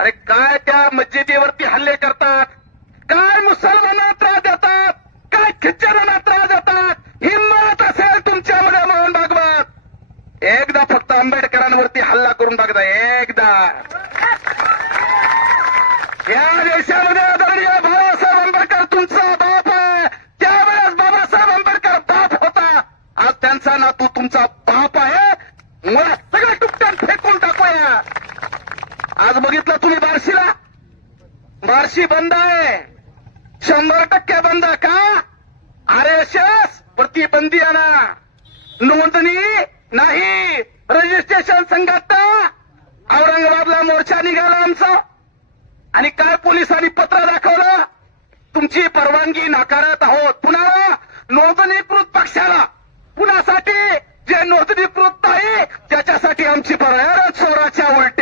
अरे काय त्या मस्जिदीवरती हल्ले करतात, काय मुसलमानांना त्रास देतात, काय ख्रिश्चनांना त्रास देतात. हिंमत असेल तुमच्यामध्ये मोहन भागवत, एकदा फक्त आंबेडकरांवरती हल्ला करून बघता. एकदा या देशामध्ये आदरणीय बाबासाहेब आंबेडकर तुमचा बाप आहे. त्यावेळेस बाबासाहेब आंबेडकर बाप होता, आज त्यांचा नातू तुमचा बाप आहे. मला सगळं टुकट्यात फेकून टाकूया. आज बघितलं तुम्ही बार्शीला, बार्शी बंद आहे, 100% बंद. का? RSS वरती बंदी आणा, नोंदणी नाही, रजिस्ट्रेशन संघटना. औरंगाबादला मोर्चा निघाला आमचा, आणि काय पोलिसांनी पत्र दाखवलं, तुमची परवानगी नाकारत आहोत. पुन्हा नोंदणीकृत पक्षाला, पुण्यासाठी जे नोंदणीकृत नाही त्याच्यासाठी आमची परवानगी. चोराच्या उलट